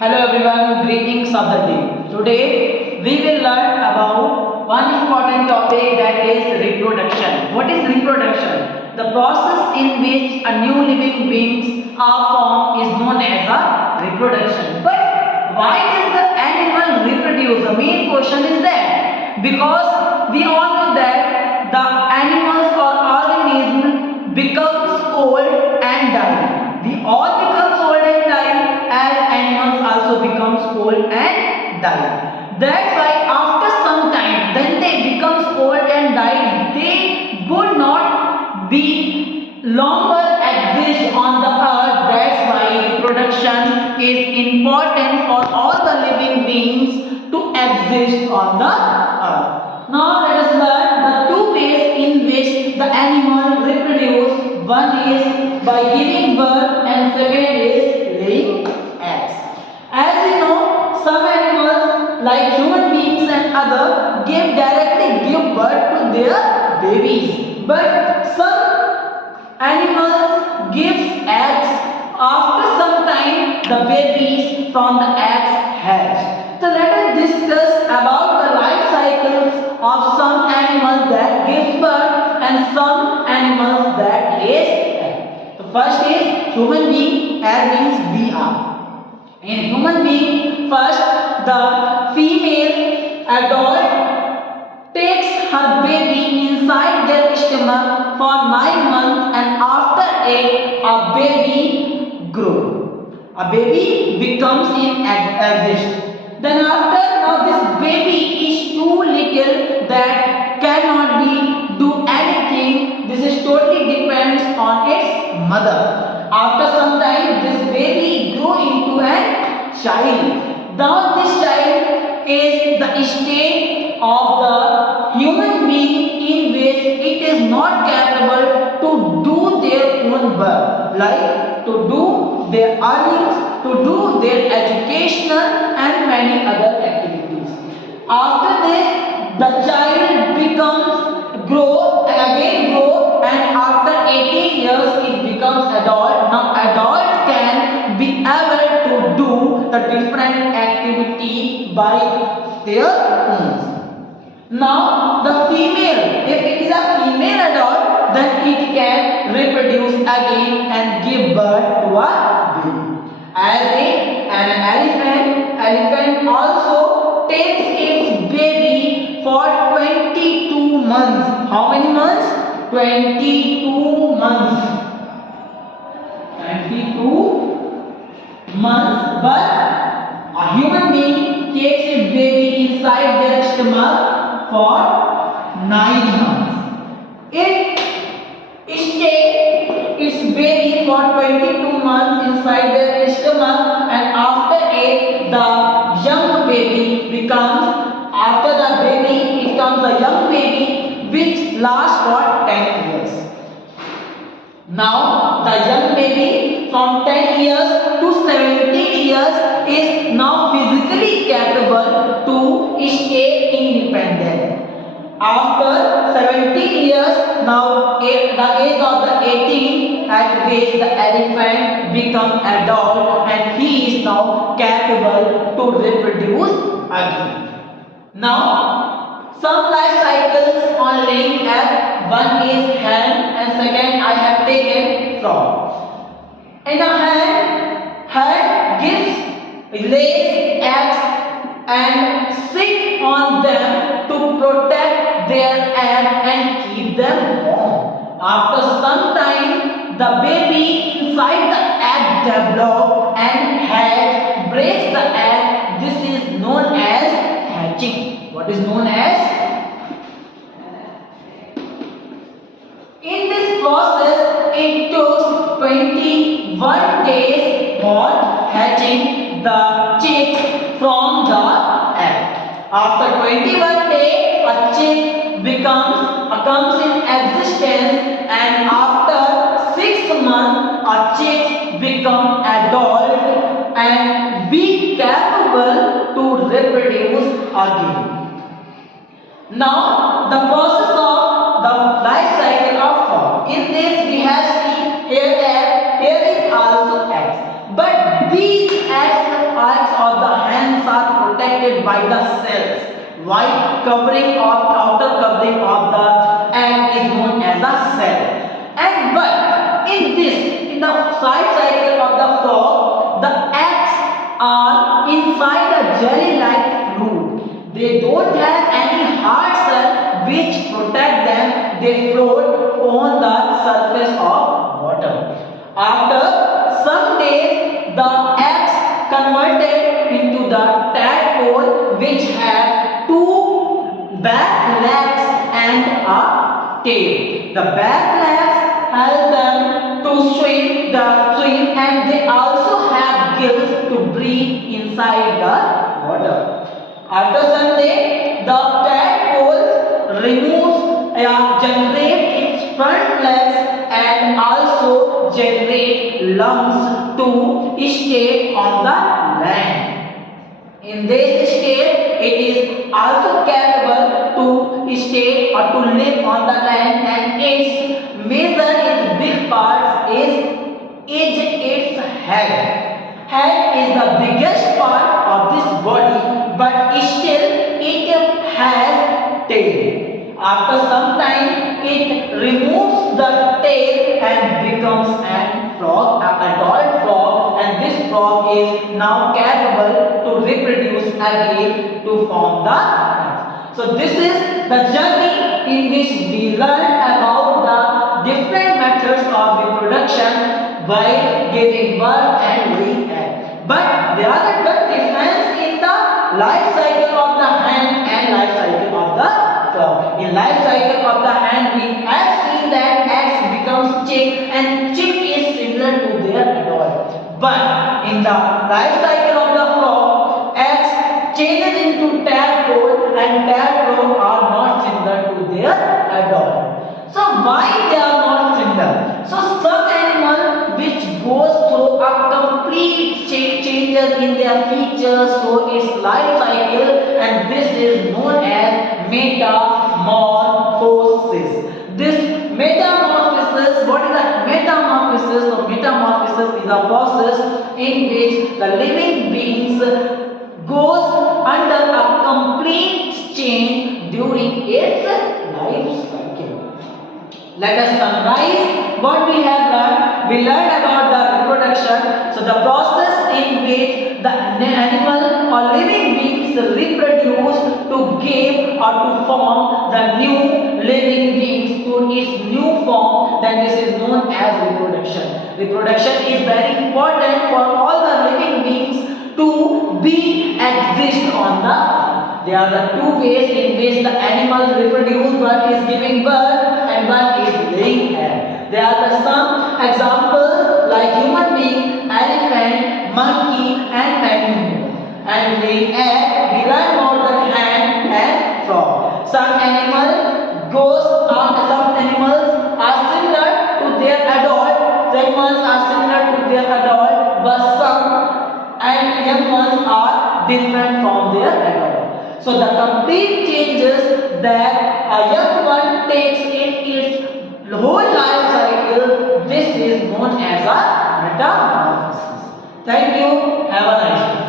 Hello everyone, greetings of the day. Today we will learn about one important topic, that is reproduction. What is reproduction? The process in which a new living beings are formed is known as a reproduction. But why does the animal reproduce? The main question is that because we all know that the animals or organism becomes old and die. We all becomes old and die, as animals also becomes old and die. That's why after some time, when they becomes old and die, they would not be longer exist on the earth. That's why reproduction is important for all the living beings to exist on the earth. Now let us learn the two ways in which the animal reproduce. One is by giving birth and second is laying eggs. As we know, some animals like human beings and other directly give birth to their babies. But some animals gives eggs. After some time, the babies from the eggs hatch. So let us discuss about the life cycles of some animals that gives birth and some animals that lays egg. The first is human being, as means we are. In human being, first the female adult takes her baby inside their stomach for 9 months, and after a baby grow. A baby becomes in exist. Then after this baby is too little that cannot be do anything. This is totally depends on its mother. After some time, this baby grow into a child. Now this child is the state of the human being in which it is not capable to do their own work, like to do their earnings, to do their educational and many other activities. After this, the child becomes grow, and after 18 years it becomes adult. Now adult can be able to do the different activity by their own. Now the female, if it is a female adult, then it can reproduce again and give birth to a baby. As an elephant also takes its baby for 22 months. How many months? 22 months. 22 months. But a human being takes its baby inside their stomach for 9 months. It stays its baby for 22 months inside their stomach, and after it, the young baby becomes, after the baby, it becomes a young baby which lasts for 10 years. Now, the young baby from 10 years to 17 years is now physically capable to stay independent. After 17 years, now the age of the 18, at which the elephant becomes adult and he is now capable to reproduce again. Now, some life cycles on laying egg. One is hen and second I have taken frog. In a hen lays eggs and sit on them to protect their egg and keep them warm. After some time, the baby inside the egg develops and hatch, breaks the egg. This is known as hatching. What is known as? In this process, it took 21 days for hatching the chicks from the egg. After 21 days, a chick comes in existence, and after 6 months, a chick becomes adult and be capable to reproduce again. Now, the process of the life cycle of frog. In this, we have seen here is also eggs, but these eggs parts of the hands are protected by the cells. White covering of outer covering of the egg is known as a cell. And but in the life cycle of the frog, the eggs are inside a jelly-like fluid. They don't have any hard shell which protect them. They float on the surface of water. After some days, the eggs converted into the tadpole, which have two back legs and a tail. The back legs help them to swim, and they also have gills to breathe inside the water. After some day, the tadpole generate its front legs and also generate lungs to stay on the land. In this state, it is also capable to stay or to live on the land, and its big parts is its head. Head is the biggest part of this body, but still it has tail. After some time, it removes the tail and becomes an adult frog, and this frog is now capable to reproduce again to form the eggs. So this is the journey in which we learn about the different methods of reproduction while giving birth and laying eggs. But there are the difference in the life cycle of the hen and life cycle of the frog. In life cycle of the hen, we have seen that eggs becomes chick, and chick is similar to their adult. But in the life cycle of the frog, eggs changes into tadpole, and tadpole are not similar to their adult. So why they are not similar? So some animal which goes through a complete changes in their features, so its life cycle, and this is known as metamorphosis. This metamorphosis, what is the metamorphosis? So metamorphosis is a process in which the living beings goes under a complete change during its life cycle. Let us summarize what we have learned. We learned about the reproduction. So the process in which the animal or living beings reproduce to give or to form the new living beings to its new form, then this is known as reproduction. Reproduction is very important for all the living beings to be exist on the earth. There are the two ways in which the animals reproduce. One is giving birth and one is laying egg. There are the some examples like human being, elephant, monkey, and many more. And laying egg, we learn about the hen and frog. Some animals are similar to their adult. Some ones are similar to their adult, but some and young ones are different from their adult. So the complete changes that a young one takes in its whole life cycle, this is known as a metamorphosis. Thank you. Have a nice day.